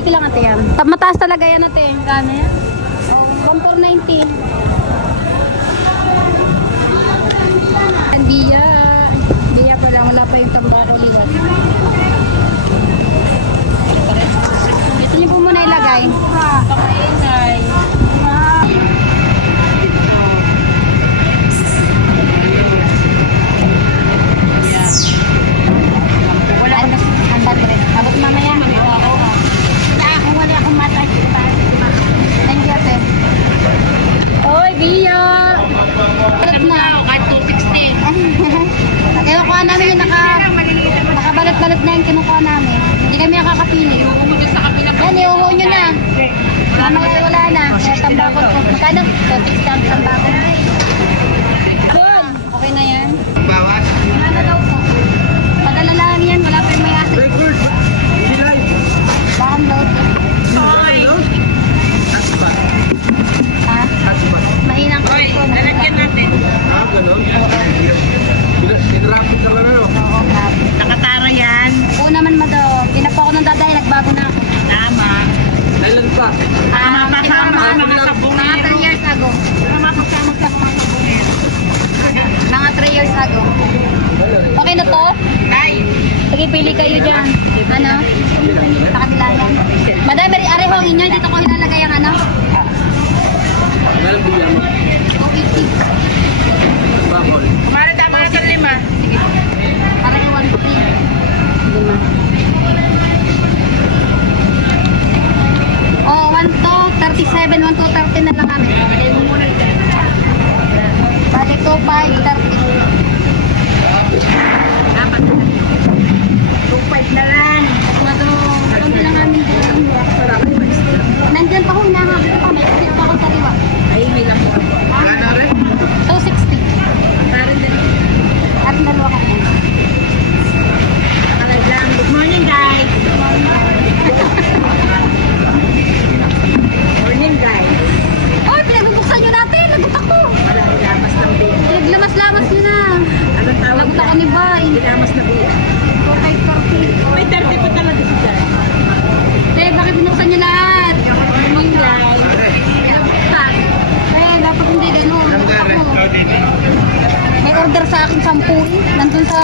180 lang ate yan. Mataas talaga yan ate. Gano yan? 1,490. Biya. Biya pa lang. Wala pa yung tambako liwat. Ito niyo po muna ilagay. Pakainay. Wala akong handan rin. Abot mamaya. Kung wala akong mata. Thank you ate. Oy, Biya. Balat na. Kahit 260. Kinukuha namin yung nakabalat-balat na yung kinukuha namin. Hindi kami nakakapili. Yan, iuho nyo na. Mamaya wala na. Tambakot ko. Magkano? 260 ang tambakot. Yun. Okay na yan. Bawas. Ano daw po? Padala lang yan. Wala pa yung may asin. Record. Hilay. Bakang load. Ha? Mahinang ko. Lalagyan natin. Ah, ganun. Sinrapit ka lang ano. Oo, grabe. Nakatara yan. Oo naman mado. Tinapa ko ng daday. Nagbago na ako. Tama. Kailan pa? Mga 3 years ago. Mga 3 years ago. Okay na to? Ay, Sige, pili kayo dyan. Ano? Sa kanila yan. Madami rin areho ang inyo. Dito ko ilalagay ang ano? Kailan bigyan mo? 250. Bakol. kumari tama na sa 5. Para yung 150. 5. Oh, 1 to 37, 1 to 30 na lang kami. Bali 2, 5, 30. Dapat 2.5 na lang. Ano lang namin dyan. Nandyan pa ko, hinahabit pa. May kasi pa ako sa liwa. Ay, may lang. Gana rin? 260. Parang din. At dalawa ka yan. Talagang. Good morning, guys. Morning, guys. Oy, pinagbubuksan nyo natin. Lagot ako. Wala, ilamas ng bill. Pinaglamas-lamas nyo na. Anong tawag Lagot na? ako ni Bay. Ilamas na bill. 4,540. May 30 pa talaga siya. Bakit binuksan nyo lahat? Morning, guys. Dapat hindi ganun. Gana rin. May order sa akin 10. Nandun sa